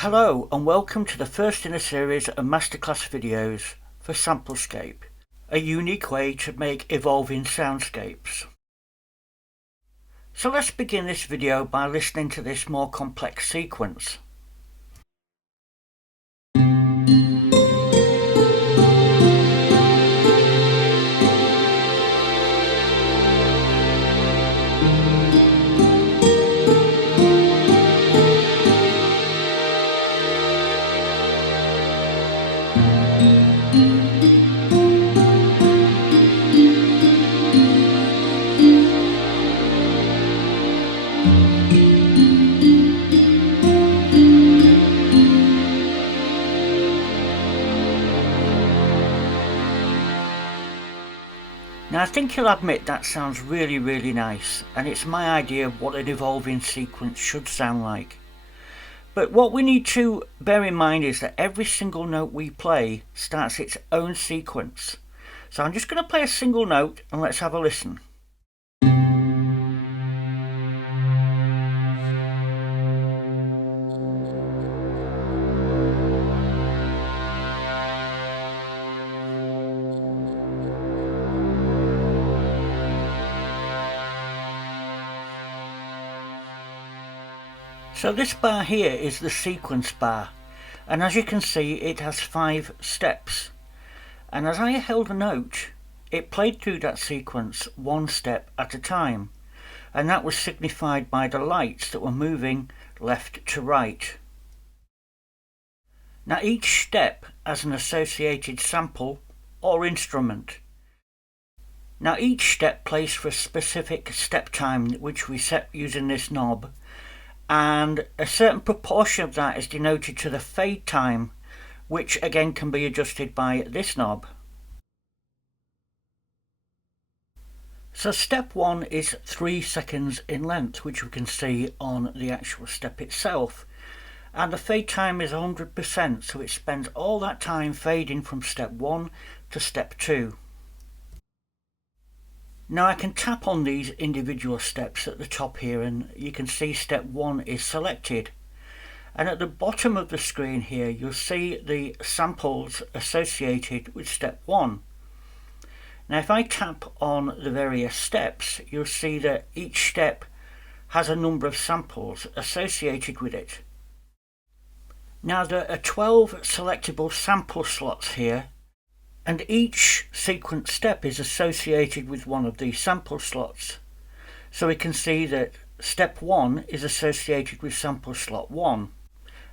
Hello and welcome to the first in a series of Masterclass videos for SampleScape, a unique way to make evolving soundscapes. So let's begin this video by listening to this more complex sequence. Now I think you'll admit that sounds really nice, and it's my idea of what an evolving sequence should sound like. But what we need to bear in mind is that every single note we play starts its own sequence. So I'm just going to play a single note and let's have a listen. So this bar here is the sequence bar, and as you can see it has 5 steps, and as I held a note it played through that sequence one step at a time, and that was signified by the lights that were moving left to right. Now each step has an associated sample or instrument. Now each step plays for a specific step time which we set using this knob, and a certain proportion of that is denoted to the fade time, which again can be adjusted by this knob. So step 1 is 3 seconds in length, which we can see on the actual step itself, and the fade time is 100%, so it spends all that time fading from step 1 to step 2. Now I can tap on these individual steps at the top here and you can see step 1 is selected, and at the bottom of the screen here you'll see the samples associated with step 1. Now if I tap on the various steps you'll see that each step has a number of samples associated with it. Now there are 12 selectable sample slots here, and each sequence step is associated with one of these sample slots. So we can see that step 1 is associated with sample slot 1.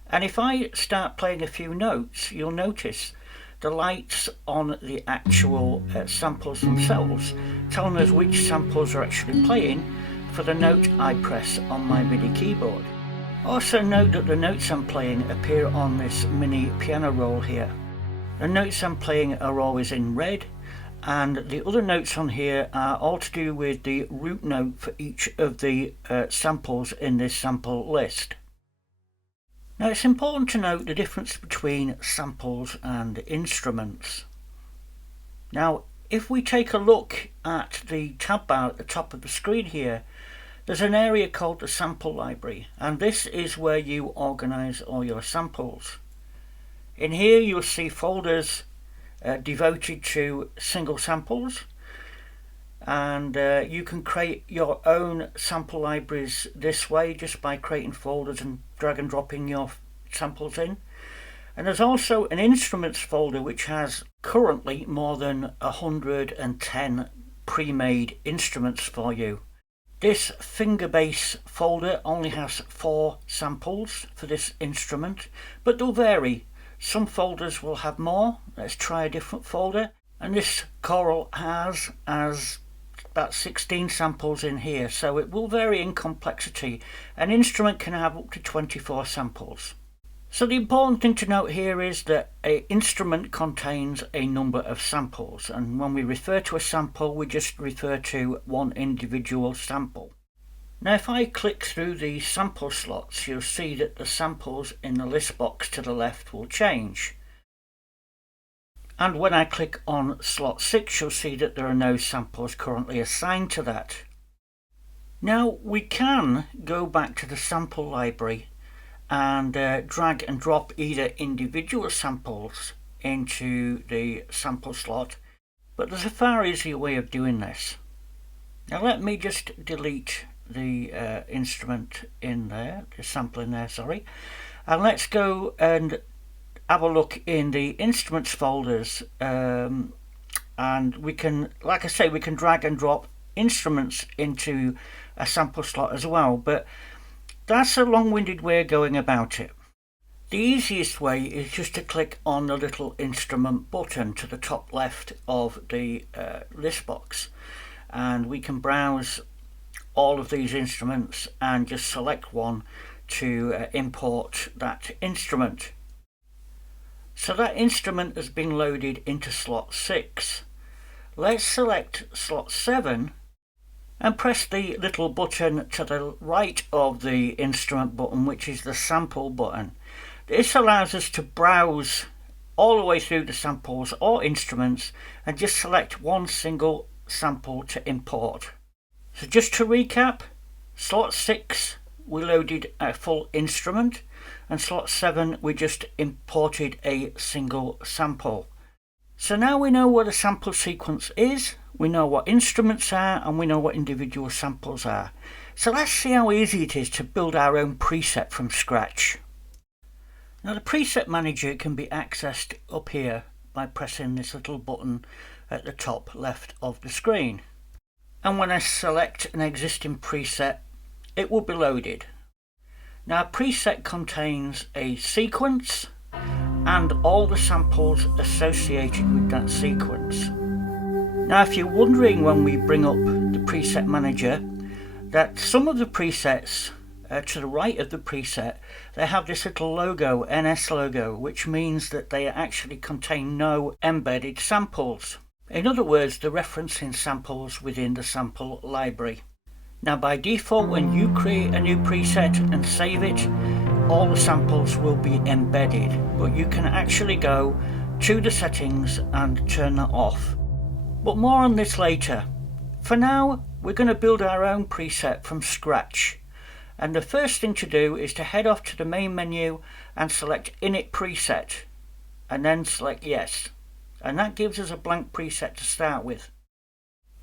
And if I start playing a few notes, you'll notice the lights on the actual samples themselves telling us which samples are actually playing for the note I press on my MIDI keyboard. Also note that the notes I'm playing appear on this mini piano roll here. The notes I'm playing are always in red, and the other notes on here are all to do with the root note for each of the samples in this sample list. Now it's important to note the difference between samples and instruments. Now if we take a look at the tab bar at the top of the screen here, there's an area called the sample library, and this is where you organise all your samples. In here you'll see folders devoted to single samples, and you can create your own sample libraries this way just by creating folders and drag and dropping your samples in. And there's also an instruments folder which has currently more than 110 pre-made instruments for you. This finger bass folder only has 4 samples for this instrument, but they'll vary. Some folders will have more. Let's try a different folder, and this choral has about 16 samples in here, so it will vary in complexity. An instrument can have up to 24 samples. So the important thing to note here is that an instrument contains a number of samples, and when we refer to a sample we just refer to one individual sample. Now if I click through the sample slots, you'll see that the samples in the list box to the left will change. And when I click on slot 6, you'll see that there are no samples currently assigned to that. Now we can go back to the sample library and drag and drop either individual samples into the sample slot, but there's a far easier way of doing this. Now let me just delete the instrument in there, the sample in there, sorry, and let's go and have a look in the instruments folders, and we can, like I say, we can drag and drop instruments into a sample slot as well, but that's a long-winded way of going about it. The easiest way is just to click on the little instrument button to the top left of the list box, and we can browse all of these instruments and just select one to import that instrument. So that instrument has been loaded into slot 6. Let's select slot 7 and press the little button to the right of the instrument button, which is the sample button. This allows us to browse all the way through the samples or instruments and just select one single sample to import. So just to recap, slot 6 we loaded a full instrument, and slot 7 we just imported a single sample. So now we know what a sample sequence is, we know what instruments are, and we know what individual samples are. So let's see how easy it is to build our own preset from scratch. Now the preset manager can be accessed up here by pressing this little button at the top left of the screen. And when I select an existing preset, it will be loaded. Now a preset contains a sequence and all the samples associated with that sequence. Now if you're wondering when we bring up the preset manager that some of the presets to the right of the preset, they have this little logo, NS logo, which means that they actually contain no embedded samples. In other words, they're referencing samples within the sample library. Now by default, when you create a new preset and save it, all the samples will be embedded, but you can actually go to the settings and turn that off. But more on this later. For now, we're going to build our own preset from scratch. And the first thing to do is to head off to the main menu and select Init Preset, and then select Yes. And that gives us a blank preset to start with.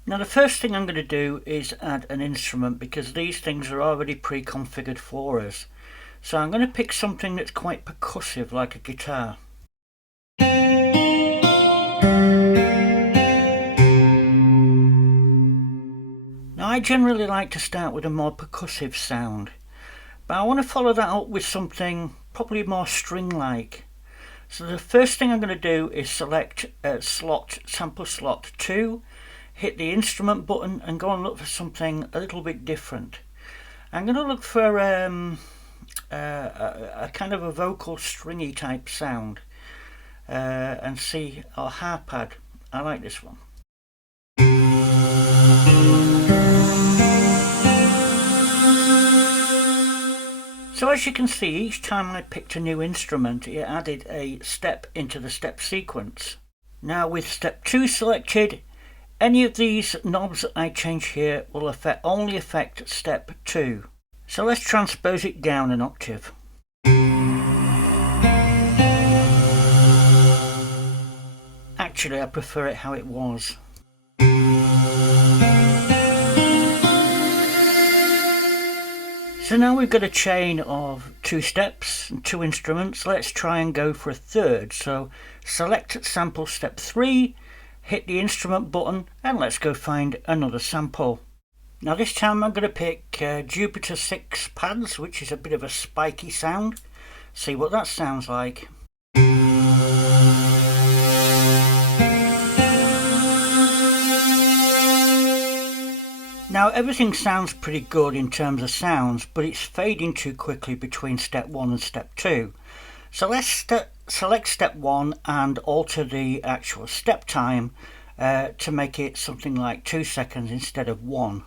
Now the first thing I'm going to do is add an instrument, because these things are already pre-configured for us. So I'm going to pick something that's quite percussive, like a guitar. Now I generally like to start with a more percussive sound, but I want to follow that up with something probably more string-like. So the first thing I'm going to do is select sample slot 2, hit the instrument button and go and look for something a little bit different. I'm going to look for a kind of a vocal stringy type sound and see our harp pad. I like this one. So as you can see, each time I picked a new instrument, it added a step into the step sequence. Now with step 2 selected, any of these knobs I change here will only affect step 2. So let's transpose it down an octave. Actually, I prefer it how it was. So now we've got a chain of 2 steps and 2 instruments. Let's try and go for a third. So select sample step 3, hit the instrument button, and let's go find another sample. Now this time I'm going to pick Jupiter 6 pads, which is a bit of a spiky sound. See what that sounds like. Now everything sounds pretty good in terms of sounds, but it's fading too quickly between step 1 and step 2. So let's select step 1 and alter the actual step time to make it something like 2 seconds instead of 1.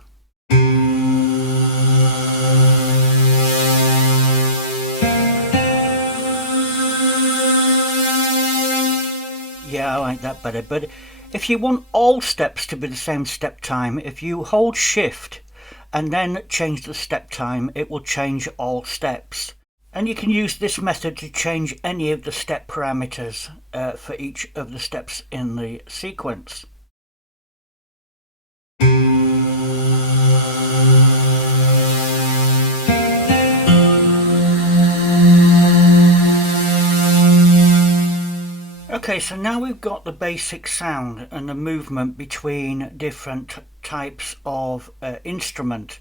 Yeah, I like that better, but if you want all steps to be the same step time, if you hold shift and then change the step time, it will change all steps. And you can use this method to change any of the step parameters for each of the steps in the sequence. Okay, so now we've got the basic sound and the movement between different types of instrument.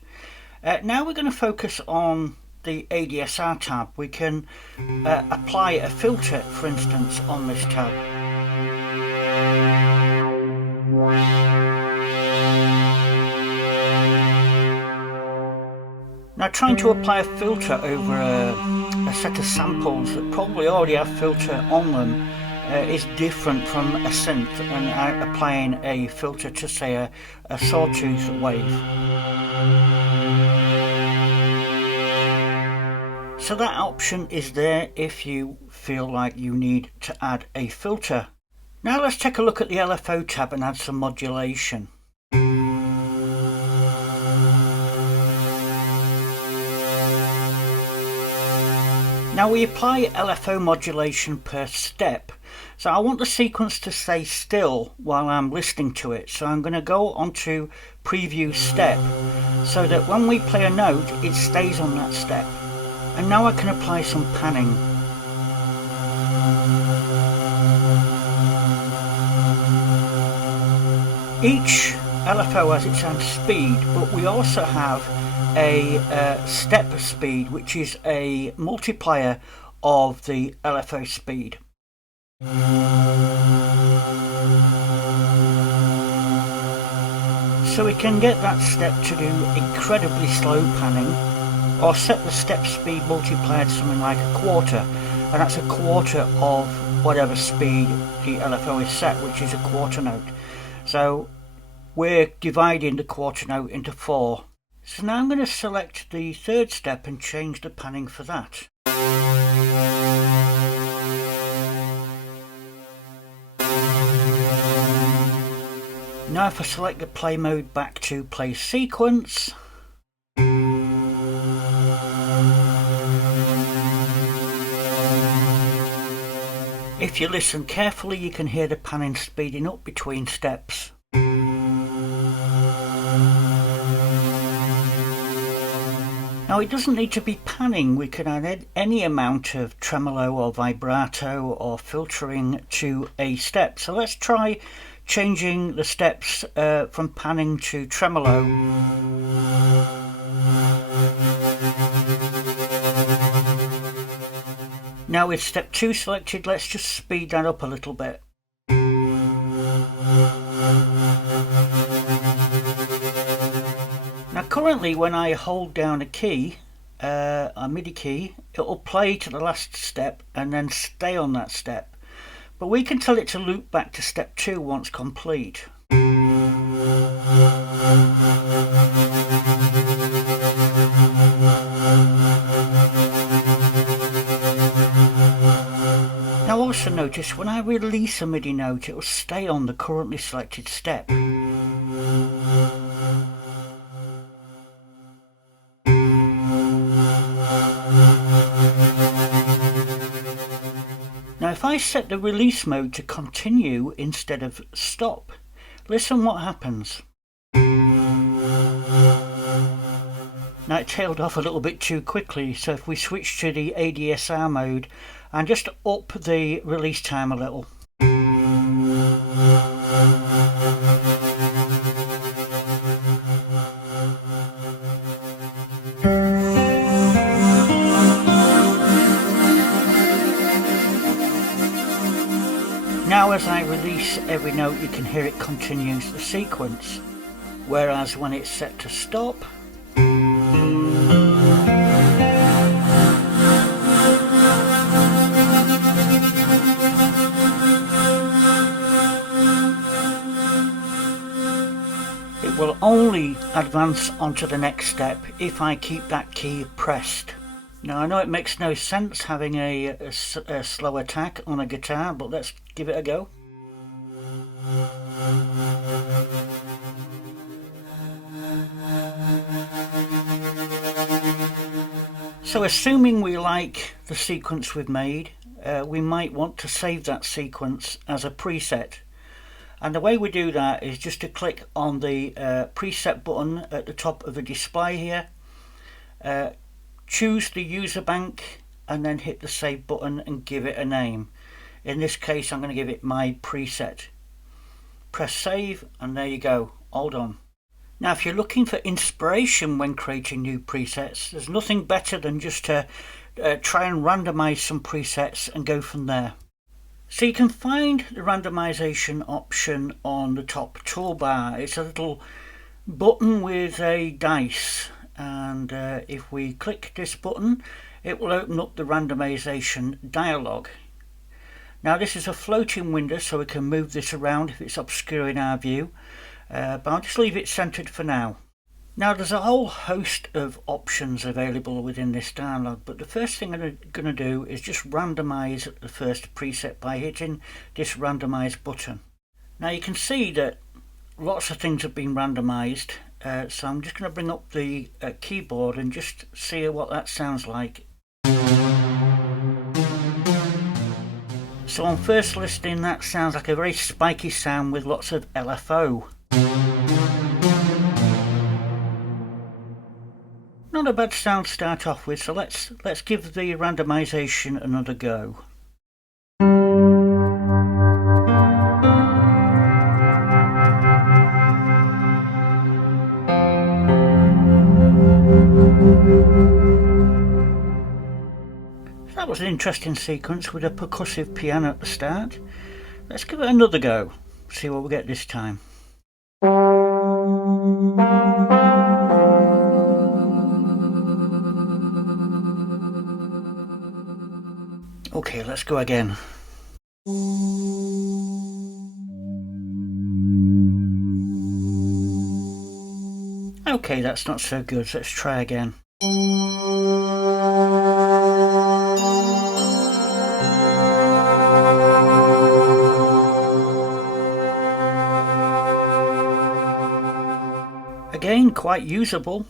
Now we're going to focus on the ADSR tab. We can apply a filter, for instance, on this tab. Now, trying to apply a filter over a set of samples that probably already have filter on them is different from a synth and applying a filter to, say, a sawtooth wave. So that option is there if you feel like you need to add a filter. Now let's take a look at the LFO tab and add some modulation. Now we apply LFO modulation per step. So I want the sequence to stay still while I'm listening to it. So I'm going to go onto preview step so that when we play a note, it stays on that step. And now I can apply some panning. Each LFO has its own speed, but we also have a step speed, which is a multiplier of the LFO speed. So we can get that step to do incredibly slow panning, or set the step speed multiplier to something like a quarter, and that's a quarter of whatever speed the LFO is set, which is a quarter note. So we're dividing the quarter note into 4. So now I'm going to select the third step and change the panning for that. Now if I select the play mode back to play sequence, if you listen carefully, you can hear the panning speeding up between steps. Now it doesn't need to be panning, we can add any amount of tremolo or vibrato or filtering to a step. So let's try changing the steps from panning to tremolo. Now with step 2 selected, let's just speed that up a little bit. Now currently when I hold down a key, a MIDI key, it will play to the last step and then stay on that step. But we can tell it to loop back to step 2 once complete. Now also notice when I release a MIDI note, it will stay on the currently selected step. Now if I set the release mode to continue instead of stop, listen what happens. Now it tailed off a little bit too quickly, so if we switch to the ADSR mode and just up the release time a little. Now as I release every note, you can hear it continues the sequence, whereas when it's set to stop, will only advance onto the next step if I keep that key pressed. Now I know it makes no sense having a slow attack on a guitar, but let's give it a go. So assuming we like the sequence we've made, we might want to save that sequence as a preset. And the way we do that is just to click on the preset button at the top of the display here, choose the user bank and then hit the save button and give it a name. In this case I'm going to give it my preset. Press save and there you go, all done. Now if you're looking for inspiration when creating new presets, there's nothing better than just to try and randomize some presets and go from there. So you can find the randomization option on the top toolbar. It's a little button with a dice, and if we click this button it will open up the randomization dialog. Now this is a floating window, so we can move this around if it's obscuring our view. But I'll just leave it centered for now. Now there's a whole host of options available within this dialog, but the first thing I'm going to do is just randomize the first preset by hitting this randomize button. Now you can see that lots of things have been randomized, so I'm just going to bring up the keyboard and just see what that sounds like. So on first listening that sounds like a very spiky sound with lots of LFO. Not a bad sound to start off with, so let's give the randomization another go. That was an interesting sequence with a percussive piano at the start. Let's give it another go, see what we get this time. Okay, let's go again. Okay, that's not so good. Let's try again. Again, quite usable.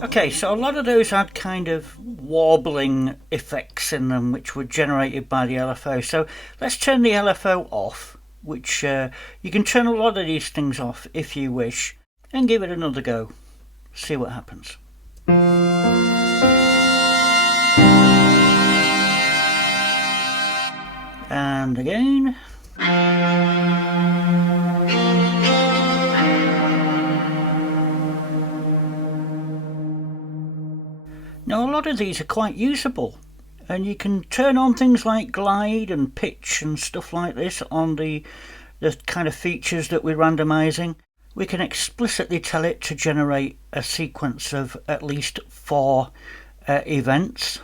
Okay, so a lot of those had kind of warbling effects in them which were generated by the LFO. So let's turn the LFO off, which you can turn a lot of these things off if you wish, and give it another go. See what happens. And again. Now a lot of these are quite usable, and you can turn on things like glide and pitch and stuff like this on the kind of features that we're randomizing. We can explicitly tell it to generate a sequence of at least 4 events.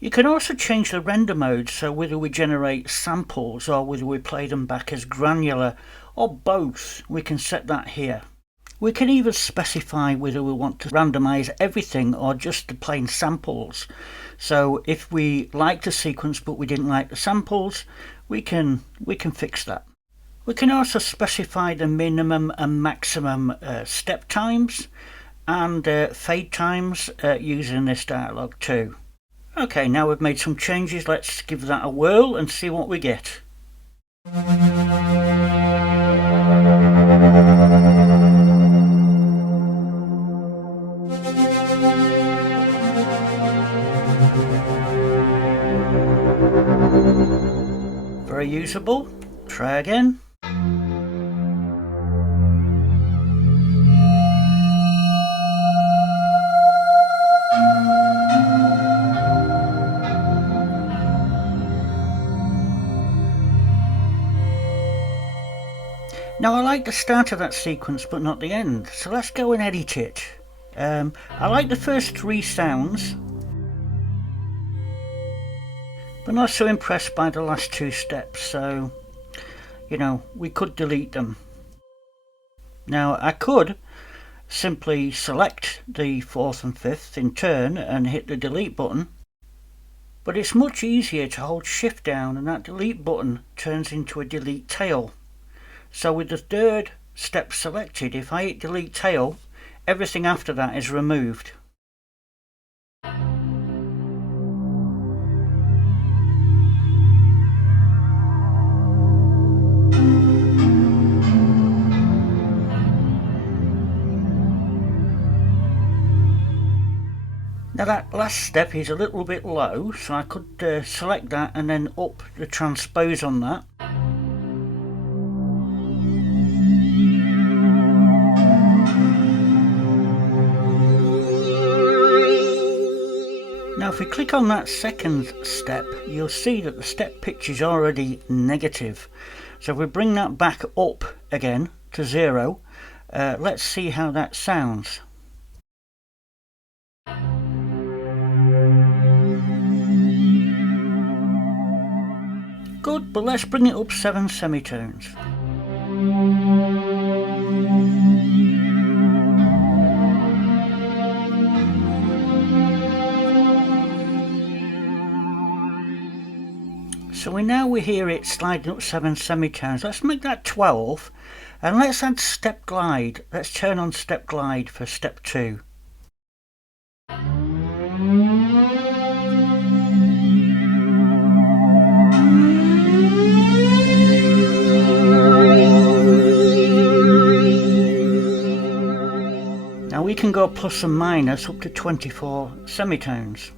You can also change the render mode, so whether we generate samples or whether we play them back as granular or both, we can set that here. We can even specify whether we want to randomize everything or just the plain samples. So if we liked the sequence but we didn't like the samples, we can fix that. We can also specify the minimum and maximum step times and fade times using this dialog too. Okay, now we've made some changes, let's give that a whirl and see what we get. Very usable. Try again. Now I like the start of that sequence but not the end, so let's go and edit it. I like the first 3 sounds, but not so impressed by the last 2 steps, so you know, we could delete them. Now I could simply select the 4th and 5th in turn and hit the delete button, but it's much easier to hold shift down and that delete button turns into a delete tail. So with the 3rd step selected, if I hit delete tail, everything after that is removed. Now that last step is a little bit low, so I could select that and then up the transpose on that. Now if we click on that 2nd step, you'll see that the step pitch is already negative. So if we bring that back up again to 0, let's see how that sounds. Good, but let's bring it up 7 semitones. So we hear it sliding up 7 semitones. Let's make that 12, and let's add step glide. Let's turn on step glide for step 2. Now we can go plus and minus up to 24 semitones.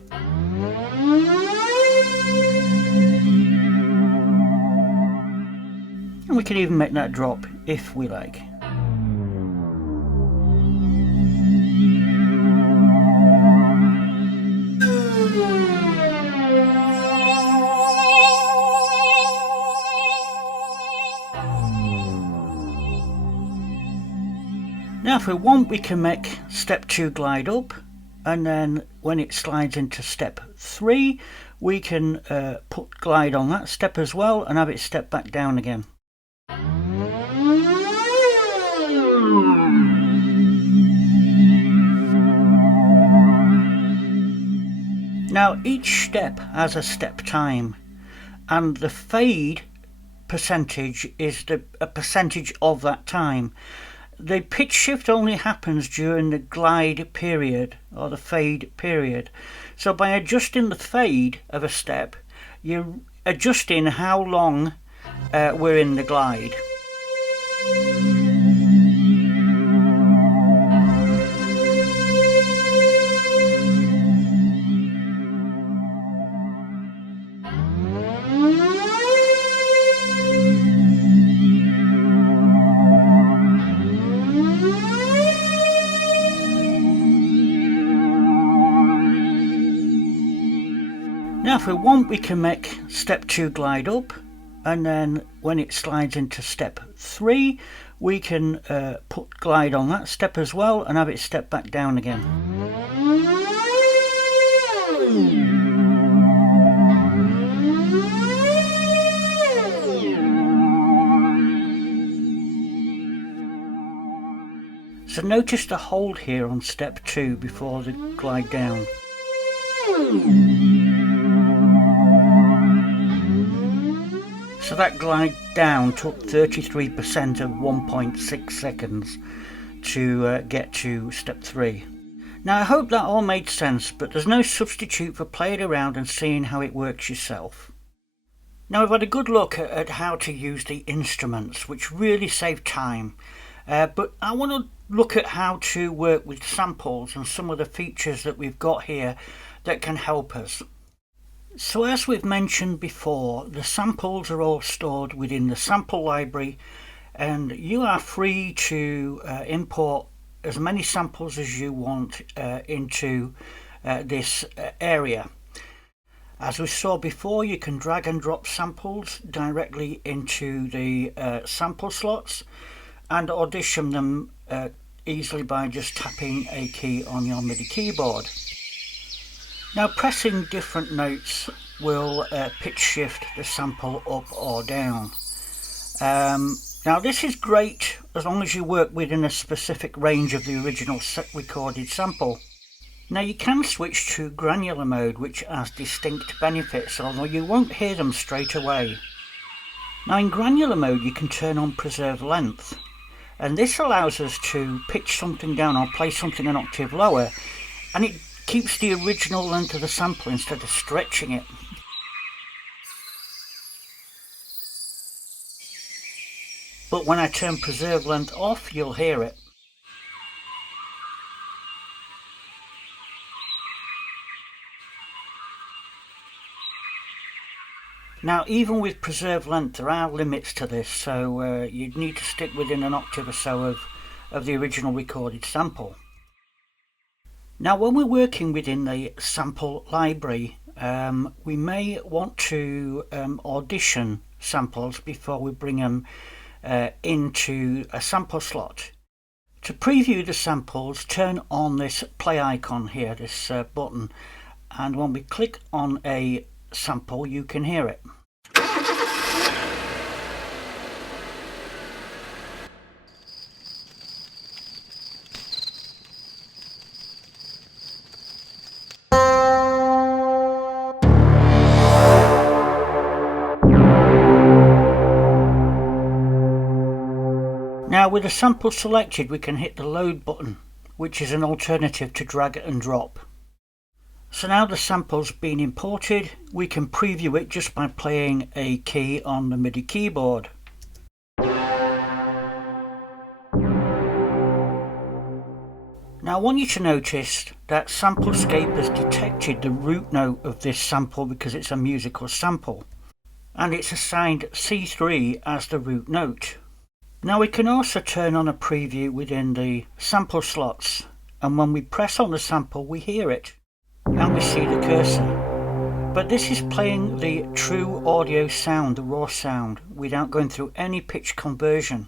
And we can even make that drop if we like. Now if we want, we can make step 2 glide up, and then when it slides into step 3, we can put glide on that step as well and have it step back down again. Now each step has a step time, and the fade percentage is a percentage of that time. The pitch shift only happens during the glide period or the fade period. So by adjusting the fade of a step, you're adjusting how long we're in the glide. Now if we want, we can make step 2 glide up, and then when it slides into step 3, we can put glide on that step as well and have it step back down again. So notice the hold here on step 2 before the glide down. So that glide down took 33% of 1.6 seconds to get to step 3. Now I hope that all made sense, but there's no substitute for playing around and seeing how it works yourself. Now we've had a good look at how to use the instruments, which really save time, but I want to look at how to work with samples and some of the features that we've got here that can help us. So as we've mentioned before, the samples are all stored within the sample library, and you are free to import as many samples as you want into this area. As we saw before, you can drag and drop samples directly into the sample slots and audition them easily by just tapping a key on your MIDI keyboard. Now pressing different notes will pitch shift the sample up or down. Now this is great as long as you work within a specific range of the original recorded sample. Now you can switch to granular mode, which has distinct benefits, although you won't hear them straight away. Now in granular mode you can turn on preserve length, and this allows us to pitch something down or play something an octave lower, and it keeps the original length of the sample instead of stretching it. But when I turn preserve length off, you'll hear it. Now even with preserve length there are limits to this, so you'd need to stick within an octave or so of the original recorded sample. Now when we're working within the sample library, we may want to audition samples before we bring them into a sample slot. To preview the samples, turn on this play icon here, this button, and when we click on a sample you can hear it. Now with the sample selected we can hit the load button, which is an alternative to drag and drop. So now the sample's been imported, we can preview it just by playing a key on the MIDI keyboard. Now I want you to notice that SampleScape has detected the root note of this sample because it's a musical sample, and it's assigned C3 as the root note. Now we can also turn on a preview within the sample slots, and when we press on the sample we hear it and we see the cursor. But this is playing the true audio sound, the raw sound, without going through any pitch conversion.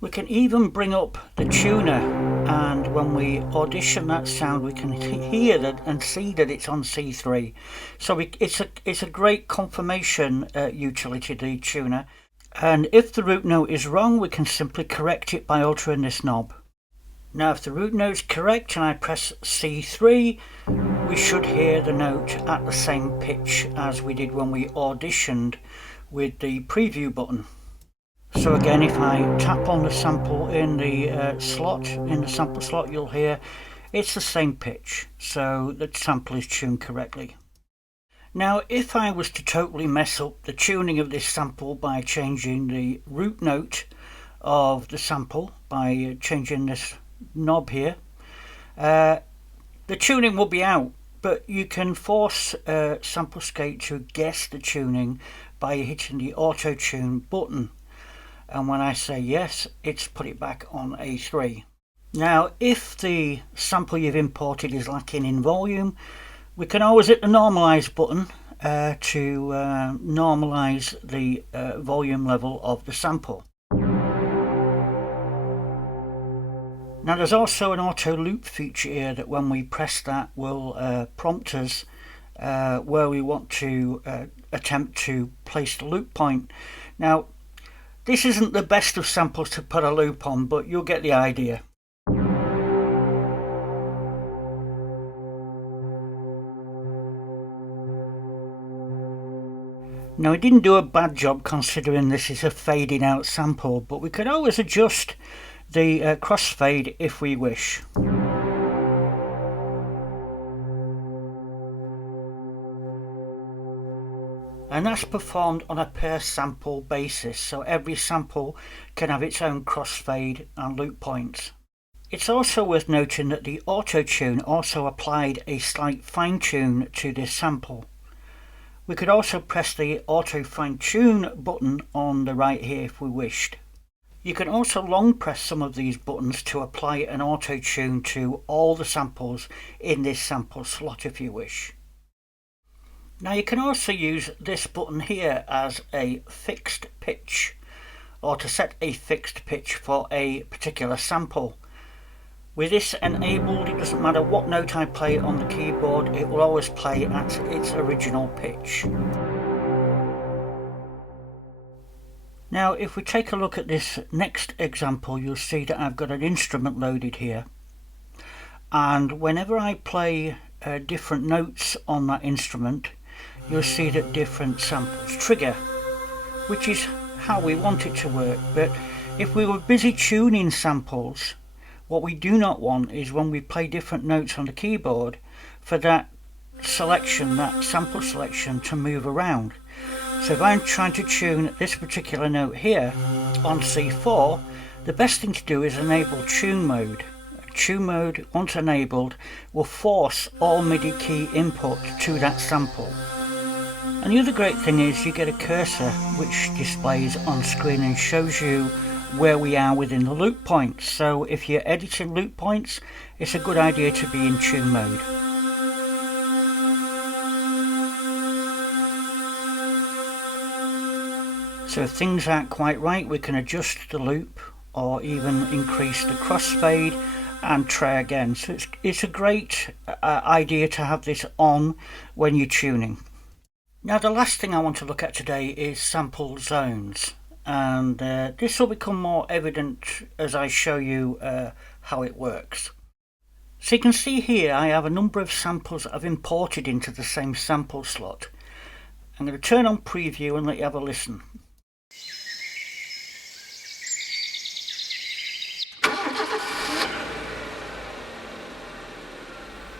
We can even bring up the tuner, and when we audition that sound we can hear that and see that it's on C3. So it's a great confirmation utility, the tuner. And if the root note is wrong we can simply correct it by altering this knob. Now if the root note is correct and I press C3, we should hear the note at the same pitch as we did when we auditioned with the preview button. So again, if I tap on the sample in the sample slot, you'll hear it's the same pitch, so the sample is tuned correctly. Now if I was to totally mess up the tuning of this sample by changing the root note of the sample, by changing this knob here, the tuning will be out, but you can force SampleScape to guess the tuning by hitting the auto tune button, and when I say yes it's put it back on A3. Now if the sample you've imported is lacking in volume, we can always hit the normalize button to normalize the volume level of the sample. Now there's also an auto loop feature here that when we press that will prompt us where we want to attempt to place the loop point. Now this isn't the best of samples to put a loop on, but you'll get the idea. Now it didn't do a bad job considering this is a fading out sample, but we could always adjust the crossfade if we wish. And that's performed on a per sample basis, so every sample can have its own crossfade and loop points. It's also worth noting that the auto tune also applied a slight fine tune to this sample. We could also press the auto fine tune button on the right here if we wished. You can also long press some of these buttons to apply an auto tune to all the samples in this sample slot if you wish. Now you can also use this button here as a fixed pitch, or to set a fixed pitch for a particular sample. With this enabled, it doesn't matter what note I play on the keyboard, it will always play at its original pitch. Now if we take a look at this next example, you'll see that I've got an instrument loaded here, and whenever I play different notes on that instrument, you'll see that different samples trigger, which is how we want it to work. But if we were busy tuning samples, what we do not want is when we play different notes on the keyboard for that selection, that sample selection, to move around. So if I'm trying to tune this particular note here on C4, the best thing to do is enable tune mode. Tune mode, once enabled, will force all MIDI key input to that sample. And the other great thing is you get a cursor which displays on screen and shows you where we are within the loop points. So if you're editing loop points, it's a good idea to be in tune mode. So if things aren't quite right, we can adjust the loop or even increase the crossfade and try again. So it's a great idea to have this on when you're tuning. Now the last thing I want to look at today is sample zones, and this will become more evident as I show you how it works. So you can see here I have a number of samples I've imported into the same sample slot. I'm going to turn on preview and let you have a listen.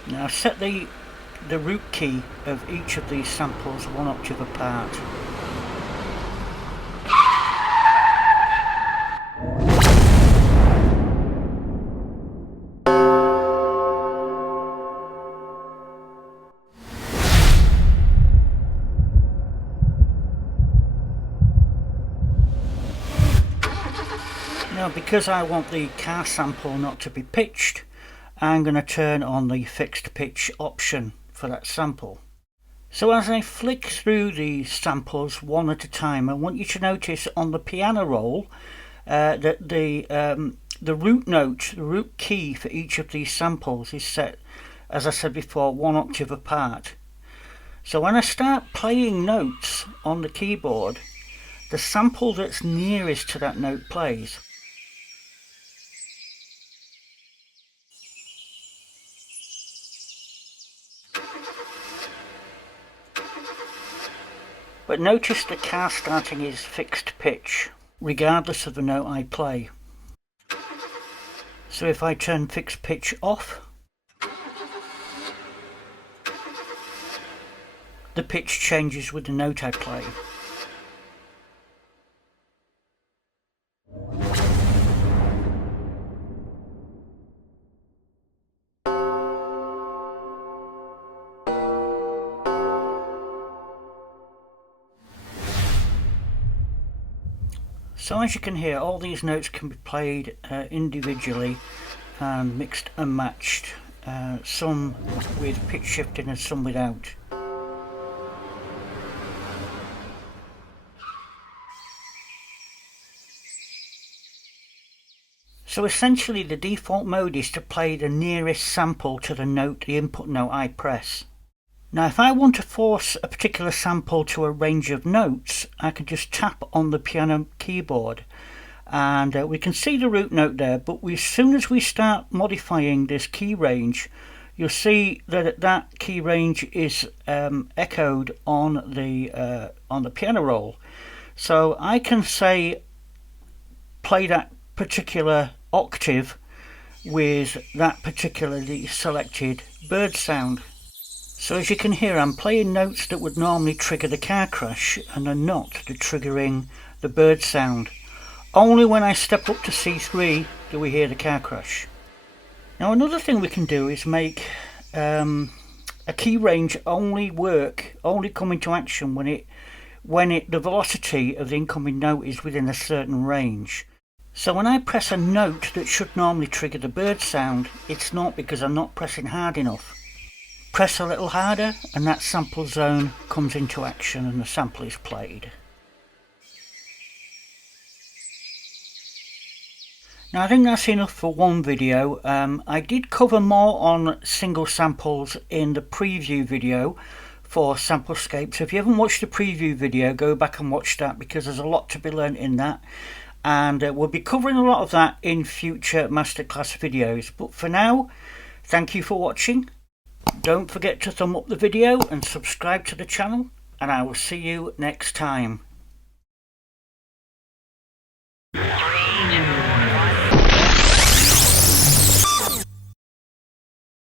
Now I've set the root key of each of these samples 1 octave apart. Now because I want the car sample not to be pitched, I'm going to turn on the fixed pitch option for that sample. So as I flick through these samples one at a time, I want you to notice on the piano roll that the root note, the root key for each of these samples is set, as I said before, 1 octave apart. So when I start playing notes on the keyboard, the sample that's nearest to that note plays. But notice the car starting is fixed pitch, regardless of the note I play. So if I turn fixed pitch off, the pitch changes with the note I play. So as you can hear, all these notes can be played individually and mixed and matched, some with pitch shifting and some without. So essentially the default mode is to play the nearest sample to the note, the input note I press. Now if I want to force a particular sample to a range of notes, I can just tap on the piano keyboard and we can see the root note there, but as soon as we start modifying this key range, you'll see that that key range is echoed on the piano roll. So I can say play that particular octave with that particularly selected bird sound. So as you can hear, I'm playing notes that would normally trigger the car crash and are not triggering the bird sound. Only when I step up to C3 do we hear the car crash. Now another thing we can do is make a key range only come into action when the velocity of the incoming note is within a certain range. So when I press a note that should normally trigger the bird sound, it's not, because I'm not pressing hard enough. Press a little harder and that sample zone comes into action and the sample is played. Now I think that's enough for one video. I did cover more on single samples in the preview video for SampleScape, so if you haven't watched the preview video, go back and watch that, because there's a lot to be learned in that, and we'll be covering a lot of that in future masterclass videos. But for now, thank you for watching. Don't forget to thumb up the video and subscribe to the channel, and I will see you next time.